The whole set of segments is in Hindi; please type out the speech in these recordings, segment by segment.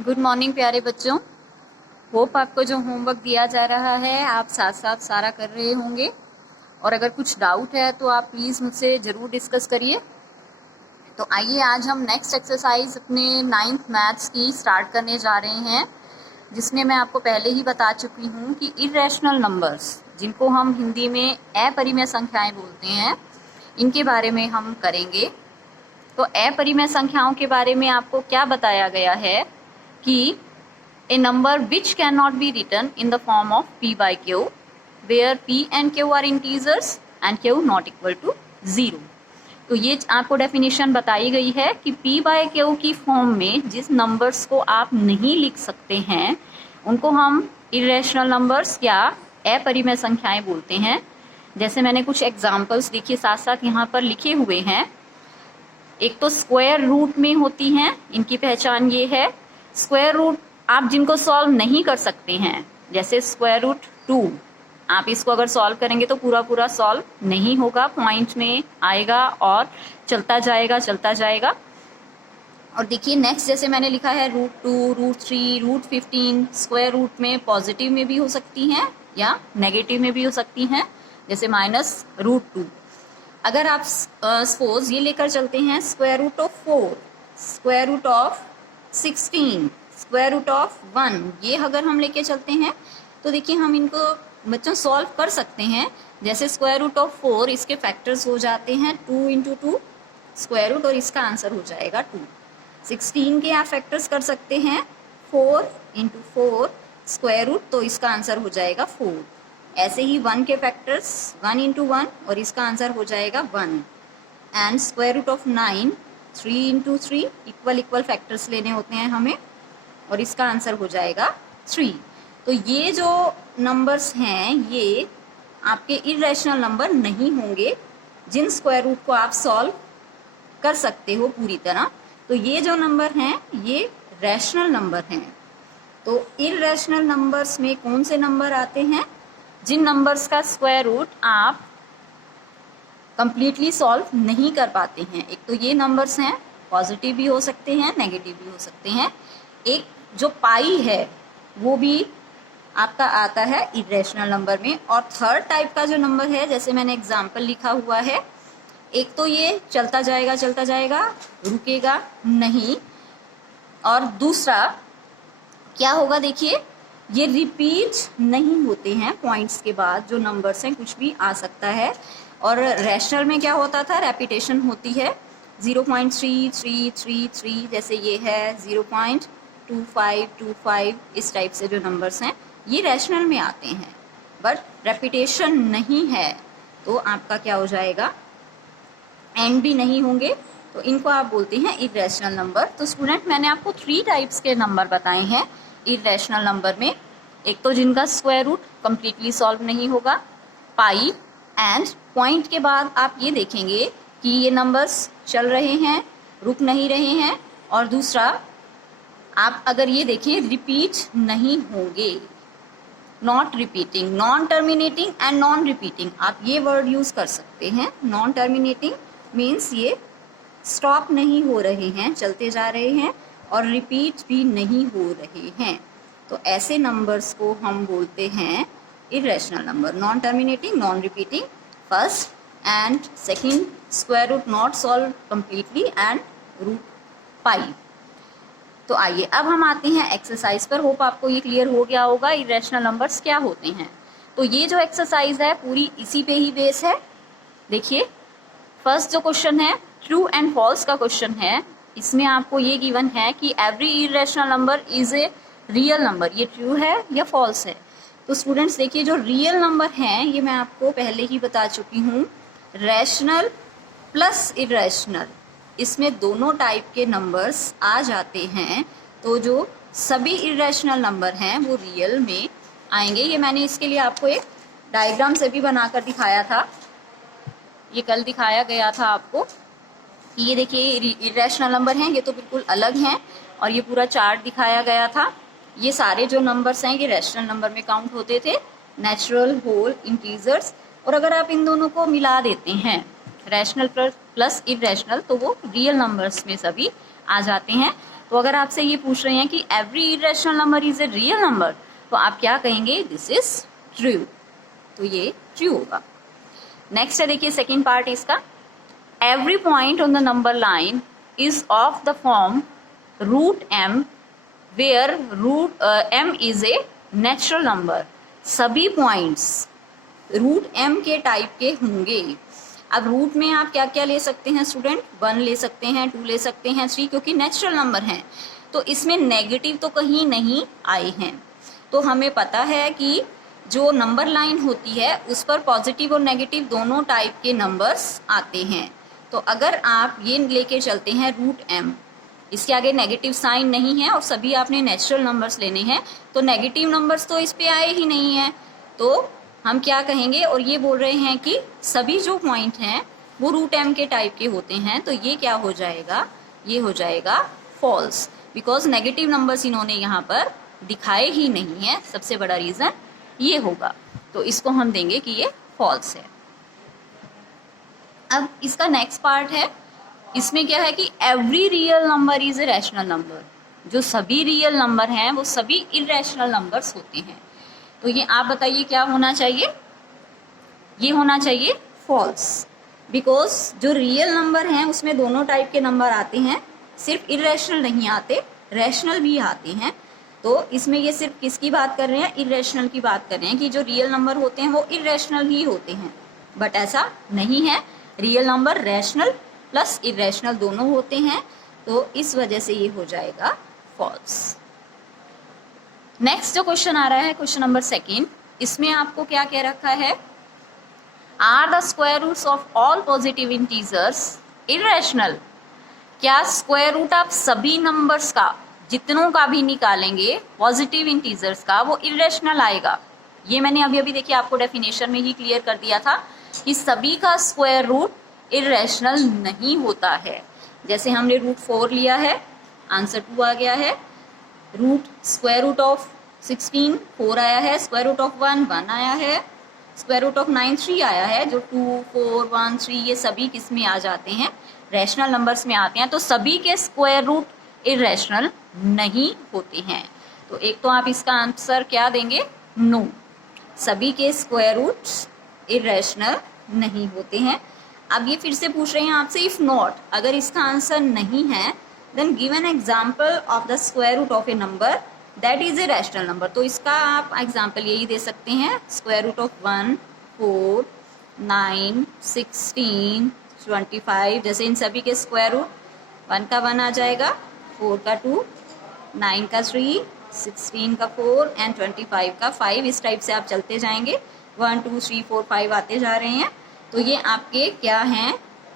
गुड मॉर्निंग प्यारे बच्चों। होप आपको जो होमवर्क दिया जा रहा है आप साथ साथ सारा कर रहे होंगे, और अगर कुछ डाउट है तो आप प्लीज़ मुझसे ज़रूर डिस्कस करिए। तो आइए आज हम नेक्स्ट एक्सरसाइज अपने 9th मैथ्स की स्टार्ट करने जा रहे हैं, जिसमें मैं आपको पहले ही बता चुकी हूँ कि इरेशनल नंबर्स, जिनको हम हिंदी में अपरिमेय संख्याएं बोलते हैं, इनके बारे में हम करेंगे। तो अपरिमेय संख्याओं के बारे में आपको क्या बताया गया है कि a number which cannot be written in the form of p by q, where p and q are integers and q not equal to 0। तो ये आपको डेफिनेशन बताई गई है कि p by q की फॉर्म में जिस नंबर्स को आप नहीं लिख सकते हैं उनको हम इरेशनल नंबर्स या अपरिमेय संख्याएं बोलते हैं। जैसे मैंने कुछ एग्जाम्पल्स देखिए साथ साथ यहाँ पर लिखे हुए हैं। एक तो स्क्वायर रूट में होती हैं, इनकी पहचान ये है। स्क्वायर रूट आप जिनको सॉल्व नहीं कर सकते हैं, जैसे स्क्वायर रूट 2, आप इसको अगर सॉल्व करेंगे तो पूरा पूरा सॉल्व नहीं होगा, पॉइंट में आएगा और चलता जाएगा। और देखिए नेक्स्ट जैसे मैंने लिखा है root 2, root 3, root 15, square root में पॉजिटिव में भी हो सकती हैं या नेगेटिव में भी हो सकती हैं, जैसे -√2। अगर आप सपोज ये लेकर चलते हैं square root of 4, square root of 16, square root of 1, ये अगर हम लेके चलते हैं तो देखिए हम इनको बच्चों सॉल्व कर सकते हैं। जैसे स्क्वायर रूट ऑफ 4, इसके फैक्टर्स हो जाते हैं 2 × 2 स्क्वायर रूट, और इसका आंसर हो जाएगा 2। 16 के आप फैक्टर्स कर सकते हैं 4 × 4 स्क्वायर रूट, तो इसका आंसर हो जाएगा 4। ऐसे ही 1 के फैक्टर्स 1 × 1, और इसका आंसर हो जाएगा 1। And square root of 9, 3 × 3, equal factors लेने होते हैं हमें, और इसका आंसर हो जाएगा 3। तो ये जो नंबर्स हैं ये आपके इरेशनल नंबर नहीं होंगे, जिन स्क्वायर रूट को आप सॉल्व कर सकते हो पूरी तरह। तो ये जो नंबर हैं ये रैशनल नंबर हैं। तो इरेशनल नंबर्स में कौन से नंबर आते हैं? जिन नंबर्स का स्क्वायर रूट आप कंप्लीटली सॉल्व नहीं कर पाते हैं। एक तो ये नंबर्स हैं, पॉजिटिव भी हो सकते हैं, नेगेटिव भी हो सकते हैं। एक जो पाई है वो भी आपका आता है इरेशनल नंबर में। और थर्ड टाइप का जो नंबर है, जैसे मैंने एग्जाम्पल लिखा हुआ है, एक तो ये चलता जाएगा, रुकेगा नहीं, और दूसरा क्या होगा देखिए, ये रिपीट नहीं होते हैं पॉइंट्स के बाद, जो नंबर्स हैं कुछ भी आ सकता है। और रैशनल में क्या होता था, रेपिटेशन होती है। 0.3333, जैसे ये है 0.2525, इस टाइप से जो नंबर्स हैं ये रैशनल में आते हैं, बट रेपिटेशन नहीं है तो आपका क्या हो जाएगा, एंड भी नहीं होंगे, तो इनको आप बोलते हैं इरेशनल नंबर। तो स्टूडेंट मैंने आपको 3 टाइप्स के नंबर बताए हैं इरेशनल नंबर में। एक तो जिनका स्क्वायर रूट कंप्लीटली सॉल्व नहीं होगा, पाई, एंड पॉइंट के बाद आप ये देखेंगे कि ये नंबर्स चल रहे हैं, रुक नहीं रहे हैं, और दूसरा आप अगर ये देखें रिपीट नहीं होंगे, not repeating, non terminating and non repeating, आप ये वर्ड यूज़ कर सकते हैं। नॉन टर्मिनेटिंग मीन्स ये स्टॉप नहीं हो रहे हैं, चलते जा रहे हैं, और रिपीट भी नहीं हो रहे हैं। तो ऐसे नंबर्स को हम बोलते हैं irrational number. Non terminating, non repeating first, and second square root not solve completely, and root pi. तो आइए अब हम आते हैं एक्सरसाइज पर। होप आपको ये क्लियर हो गया होगा इरेशनल नंबर्स क्या होते हैं। तो ये जो एक्सरसाइज है पूरी इसी पे ही बेस है। देखिए फर्स्ट जो क्वेश्चन है ट्रू एंड फॉल्स का क्वेश्चन है। इसमें आपको ये गिवन है कि every irrational number is a real number, ये ट्रू है या फॉल्स है। तो स्टूडेंट्स देखिए जो रियल नंबर हैं ये मैं आपको पहले ही बता चुकी हूँ, रैशनल प्लस इरेशनल, इसमें दोनों टाइप के नंबर्स आ जाते हैं। तो जो सभी इरेशनल नंबर हैं वो रियल में आएंगे। ये मैंने इसके लिए आपको एक डायग्राम से भी बनाकर दिखाया था, ये कल दिखाया गया था आपको। ये देखिए इरेशनल नंबर हैं, ये तो बिल्कुल अलग हैं, और ये पूरा चार्ट दिखाया गया था। ये सारे जो नंबर्स हैं ये रैशनल नंबर में काउंट होते थे, नेचुरल, होल, इंटीजर्स। और अगर आप इन दोनों को मिला देते हैं रैशनल प्लस इरेशनल, तो वो रियल नंबर्स में सभी आ जाते हैं। तो अगर आपसे ये पूछ रहे हैं कि every irrational number is a real number, तो आप क्या कहेंगे? This is true. तो ये ट्रू होगा। नेक्स्ट है, देखिए सेकेंड पार्ट इसका, every point on the number line is of the form root M where root M is a natural number. सभी पॉइंट्स रूट एम के टाइप के होंगे। अब रूट में आप क्या क्या ले सकते हैं स्टूडेंट? 1 ले सकते हैं, 2 ले सकते हैं, 3, क्योंकि नेचुरल नंबर हैं। तो इसमें नेगेटिव तो कहीं नहीं आए हैं। तो हमें पता है कि जो नंबर लाइन होती है उस पर पॉजिटिव और नेगेटिव दोनों टाइप के नंबर्स आते हैं। तो अगर आप ये लेके चलते हैं रूट एम, इसके आगे नेगेटिव साइन नहीं है और सभी आपने नेचुरल नंबर्स लेने हैं, तो नेगेटिव नंबर्स तो इस पे आए ही नहीं है। तो हम क्या कहेंगे? और ये बोल रहे हैं कि सभी जो पॉइंट हैं वो रूट एम के टाइप के होते हैं, तो ये क्या हो जाएगा? ये हो जाएगा फॉल्स, बिकॉज नेगेटिव नंबर्स इन्होंने यहाँ पर दिखाए ही नहीं है। सबसे बड़ा रीज़न ये होगा, तो इसको हम देंगे कि ये फॉल्स है। अब इसका नेक्स्ट पार्ट है, इसमें क्या है कि every real number is a rational number. जो सभी रियल नंबर हैं वो सभी इरेशनल नंबर्स होते हैं। तो ये आप बताइए क्या होना चाहिए? ये होना चाहिए फॉल्स, बिकॉज जो रियल नंबर हैं उसमें दोनों टाइप के नंबर आते हैं, सिर्फ इरेशनल नहीं आते, रैशनल भी आते हैं। तो इसमें ये सिर्फ किसकी बात कर रहे हैं? इरेशनल की बात कर रहे हैं कि जो रियल नंबर होते हैं वो इरेशनल ही होते हैं, बट ऐसा नहीं है। Real number rational plus irrational दोनों होते हैं, तो इस वजह से ये हो जाएगा फॉल्स। नेक्स्ट जो क्वेश्चन आ रहा है, क्वेश्चन नंबर 2, इसमें आपको क्या कह रखा है? Are the square roots of all positive integers irrational. क्या स्क्वायर रूट आप सभी नंबर्स का, जितनों का भी निकालेंगे पॉजिटिव इंटीजर्स का, वो इरेशनल आएगा? ये मैंने अभी अभी देखिए आपको डेफिनेशन में ही क्लियर कर दिया था कि सभी का स्क्वायर रूट इरेशनल नहीं होता है। जैसे हमने रूट 4 लिया है, आंसर 2 आ गया है। रूट स्क्वायर रूट ऑफ 16 4 आया है, स्क्वायर रूट ऑफ 1 आया है, स्क्वायर रूट ऑफ 9 3 आया है। जो 2 4 1 3 ये सभी किस में आ जाते हैं? रैशनल नंबर्स में आते हैं। तो सभी के स्क्वायर रूट इरेशनल नहीं होते हैं। तो एक तो आप इसका आंसर क्या देंगे? नो, सभी के स्क्वायर रूट्स इरेशनल नहीं होते हैं। अब ये फिर से पूछ रहे हैं आपसे, इफ नॉट, अगर इसका आंसर नहीं है, then give an example of the square root of a number that is a rational number. तो इसका आप एग्जाम्पल यही दे सकते हैं, स्क्वायर रूट ऑफ 1 4 9 16 25। जैसे इन सभी के स्क्वायर रूट 1 का 1 आ जाएगा, 4 का 2, 9 का 3, 16 का 4 एंड 25 का 5। इस टाइप से आप चलते जाएंगे, 1 2 3 4 5 आते जा रहे हैं। तो ये आपके क्या हैं?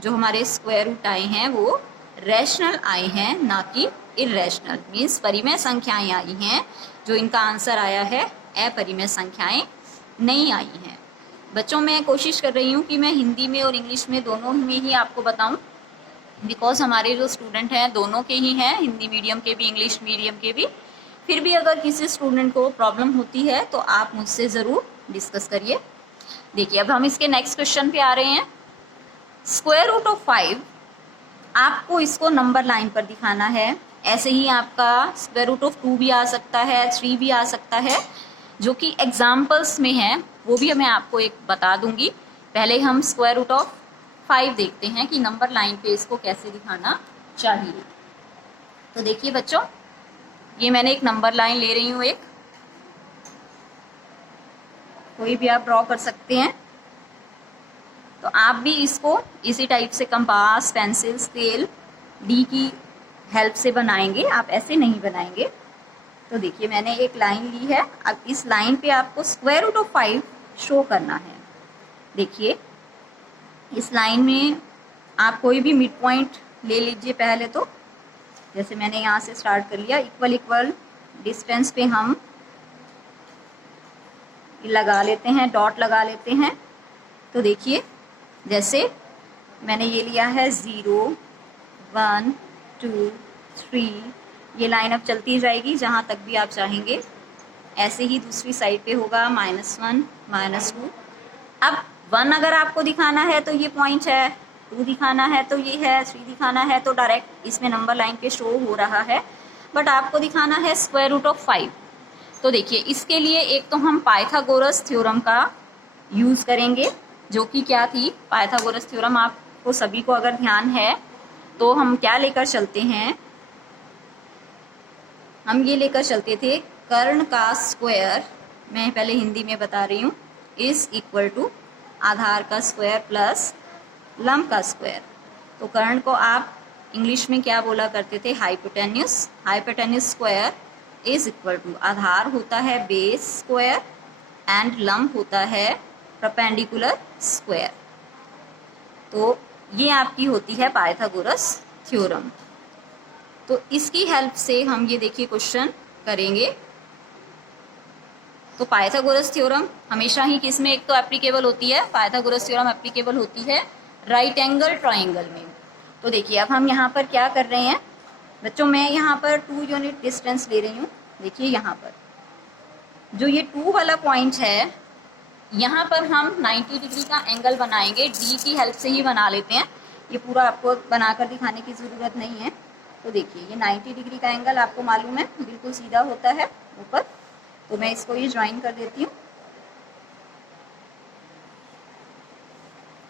जो हमारे स्क्वायर रूट आए हैं वो रैशनल आए हैं, ना कि इरेशनल, मीन्स परिमेय संख्याएं आई हैं। जो इनका आंसर आया है अपरिमेय संख्याएं नहीं आई हैं। बच्चों, मैं कोशिश कर रही हूँ कि मैं हिंदी में और इंग्लिश में दोनों में ही आपको बताऊँ, बिकॉज हमारे जो स्टूडेंट हैं दोनों के ही हैं, हिंदी मीडियम के भी इंग्लिश मीडियम के भी। फिर भी अगर किसी स्टूडेंट को प्रॉब्लम होती है तो आप मुझसे ज़रूर डिस्कस करिए। देखिए अब हम इसके नेक्स्ट क्वेश्चन पे आ रहे हैं। स्क्वायर रूट ऑफ 5 आपको इसको नंबर लाइन पर दिखाना है। ऐसे ही आपका स्क्वायर रूट ऑफ 2 भी आ सकता है, 3 भी आ सकता है, जो कि एग्जाम्पल्स में है, वो भी मैं आपको एक बता दूंगी। पहले हम स्क्वायर रूट ऑफ 5 देखते हैं कि नंबर लाइन पे इसको कैसे दिखाना चाहिए। तो देखिए बच्चों, ये मैंने एक नंबर लाइन ले रही हूँ, एक कोई भी आप ड्रॉ कर सकते हैं। तो आप भी इसको इसी टाइप से कंपास, पेंसिल, स्केल, डी की हेल्प से बनाएंगे, आप ऐसे नहीं बनाएंगे। तो देखिए मैंने एक लाइन ली है, अब इस लाइन पे आपको स्क्वायर रूट ऑफ 5 शो करना है। देखिए इस लाइन में आप कोई भी मिड पॉइंट ले लीजिए पहले तो। जैसे मैंने यहाँ से स्टार्ट कर लिया, इक्वल इक्वल डिस्टेंस पे हम लगा लेते हैं, डॉट लगा लेते हैं। तो देखिए जैसे मैंने ये लिया है 0 1 2 3, ये लाइन अब चलती जाएगी जहाँ तक भी आप चाहेंगे। ऐसे ही दूसरी साइड पे होगा -1 -2। अब 1 अगर आपको दिखाना है तो ये पॉइंट है, 2 दिखाना है तो ये है, 3 दिखाना है तो डायरेक्ट इसमें नंबर लाइन पे शो हो रहा है। बट आपको दिखाना है स्क्वायर रूट ऑफ 5। तो देखिए इसके लिए एक तो हम पाइथागोरस थ्योरम का यूज करेंगे, जो कि क्या थी, पाइथागोरस थ्योरम आपको सभी को अगर ध्यान है तो हम क्या लेकर चलते हैं, हम ये लेकर चलते थे कर्ण का स्क्वायर, मैं पहले हिंदी में बता रही हूँ, इज इक्वल टू आधार का स्क्वायर प्लस लंब का स्क्वायर। तो कर्ण को आप इंग्लिश में क्या बोला करते थे, hypotenuse. Hypotenuse square is equal to आधार होता है बेस स्क्वायर एंड लंब होता है परपेंडिकुलर स्क्वायर। तो ये आपकी होती है पाइथागोरस थ्योरम। तो इसकी हेल्प से हम ये देखिए क्वेश्चन करेंगे। तो पाइथागोरस थ्योरम हमेशा ही किस में एक तो एप्लीकेबल होती है, पाइथागोरस थ्योरम एप्लीकेबल होती है राइट एंगल ट्राइंगल में। तो देखिए अब हम यहाँ पर क्या कर रहे हैं बच्चों, मैं यहाँ पर 2 यूनिट डिस्टेंस ले रही हूँ। देखिए यहाँ पर जो ये 2 वाला पॉइंट है, यहाँ पर हम 90 डिग्री का एंगल बनाएंगे, डी की हेल्प से ही बना लेते हैं, ये पूरा आपको बनाकर दिखाने की ज़रूरत नहीं है। तो देखिए ये 90 डिग्री का एंगल आपको मालूम है बिल्कुल सीधा होता है ऊपर। तो मैं इसको ये ज्वाइन कर देती हूँ,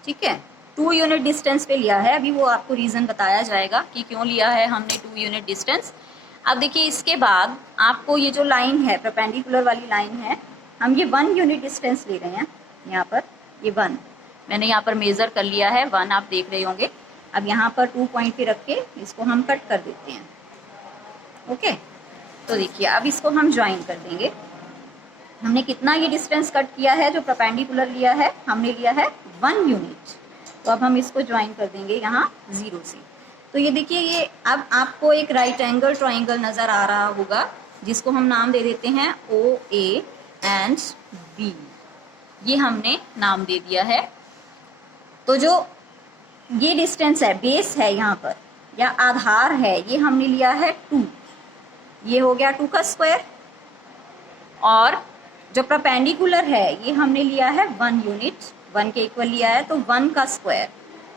ठीक है। 2 यूनिट डिस्टेंस पे लिया है, अभी वो आपको रीज़न बताया जाएगा कि क्यों लिया है हमने 2 यूनिट डिस्टेंस। अब देखिए इसके बाद आपको ये जो लाइन है, परपेंडिकुलर वाली लाइन है, हम ये 1 यूनिट डिस्टेंस ले रहे हैं। यहाँ पर ये 1 मैंने यहाँ पर मेज़र कर लिया है, 1 आप देख रहे होंगे। अब यहाँ पर 2 पॉइंट पे रख के इसको हम कट कर देते हैं, ओके। तो देखिए अब इसको हम ज्वाइन कर देंगे। हमने कितना ये डिस्टेंस कट किया है, जो परपेंडिकुलर लिया है हमने लिया है 1 यूनिट। तो अब हम इसको ज्वाइन कर देंगे यहाँ 0 से। तो ये देखिए ये अब आपको एक राइट एंगल ट्राइंगल नज़र आ रहा होगा, जिसको हम नाम दे देते हैं OA एंड B। ये हमने नाम दे दिया है। तो जो ये डिस्टेंस है, बेस है यहाँ पर या आधार है, ये हमने लिया है 2, ये हो गया 2 का स्क्वायर। और जो परपेंडिकुलर है ये हमने लिया है 1 यूनिट, 1 के इक्वल लिया है, तो 1 का स्क्वायर।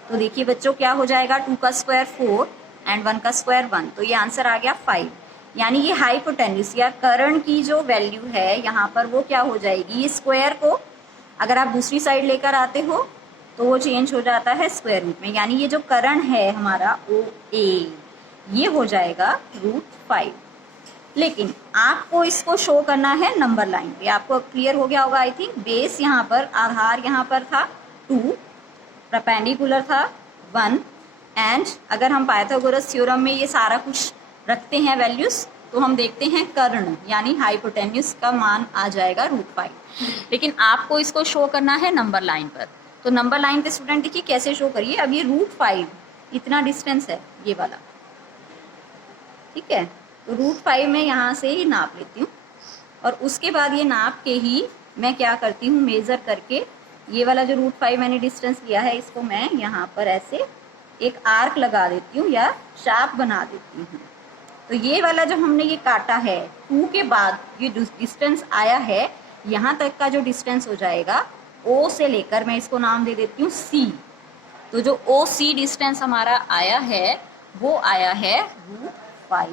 तो देखिए बच्चों क्या हो जाएगा, 2 का स्क्वायर 4 एंड 1 का स्क्वायर 1, तो ये आंसर आ गया 5। यानी ये हाइपोटेन्यूस या कर्ण की जो वैल्यू है यहाँ पर वो क्या हो जाएगी, ये स्क्वायर को अगर आप दूसरी साइड लेकर आते हो तो वो चेंज हो जाता है स्क्वायर रूट में। यानी ये जो कर्ण है हमारा OA ये हो जाएगा √5। लेकिन आपको इसको शो करना है नंबर लाइन पे। आपको क्लियर हो गया होगा आई थिंक। बेस यहाँ पर, आधार यहाँ पर था 2, परपेंडिकुलर था 1 एंड अगर हम पाइथागोरस थ्योरम में ये सारा कुछ रखते हैं वैल्यूज, तो हम देखते हैं कर्ण यानी हाइपोटेन्यूस का मान आ जाएगा √5। लेकिन आपको इसको शो करना है नंबर लाइन पर। तो नंबर लाइन पे स्टूडेंट देखिए कैसे शो करिए। अब ये √5 इतना डिस्टेंस है ये वाला, ठीक है। तो √5 में यहाँ से ही नाप लेती हूँ और उसके बाद ये नाप के ही मैं क्या करती हूँ, मेज़र करके ये वाला जो √5 मैंने डिस्टेंस लिया है इसको मैं यहाँ पर ऐसे एक आर्क लगा देती हूँ या शार्प बना देती हूँ। तो ये वाला जो हमने ये काटा है 2 के बाद ये डिस्टेंस आया है, यहाँ तक का जो डिस्टेंस हो जाएगा O से लेकर, मैं इसको नाम दे देती हूँ C। तो जो OC डिस्टेंस हमारा आया है वो आया है √5।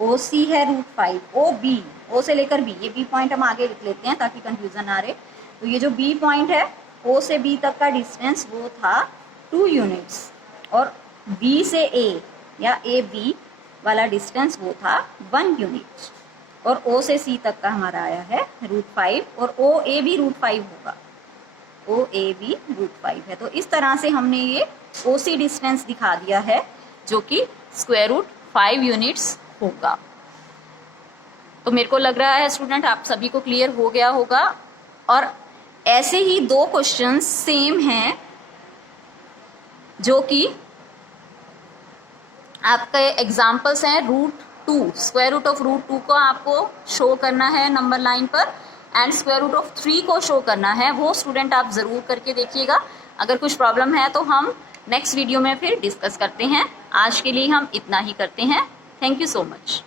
OC है √5, OB, O से लेकर B, ये B पॉइंट हम आगे लिख लेते हैं ताकि कंफ्यूजन ना रहे। तो ये जो B पॉइंट है O से B तक का डिस्टेंस वो था 2 यूनिट्स और B से A या AB वाला डिस्टेंस वो था 1 यूनिट और O से C तक का हमारा आया है √5 और OA भी √5 होगा, OA भी √5 है। तो इस तरह से हमने ये OC डिस्टेंस दिखा दिया है जो कि √5 यूनिट्स होगा। तो मेरे को लग रहा है स्टूडेंट आप सभी को क्लियर हो गया होगा। और ऐसे ही 2 क्वेश्चंस सेम हैं जो कि आपके एग्जाम्पल्स हैं √2, स्क्वायर रूट ऑफ √2 को आपको शो करना है नंबर लाइन पर एंड स्क्वायर रूट ऑफ 3 को शो करना है। वो स्टूडेंट आप ज़रूर करके देखिएगा। अगर कुछ प्रॉब्लम है तो हम नेक्स्ट वीडियो में फिर डिस्कस करते हैं। आज के लिए हम इतना ही करते हैं। Thank you so much.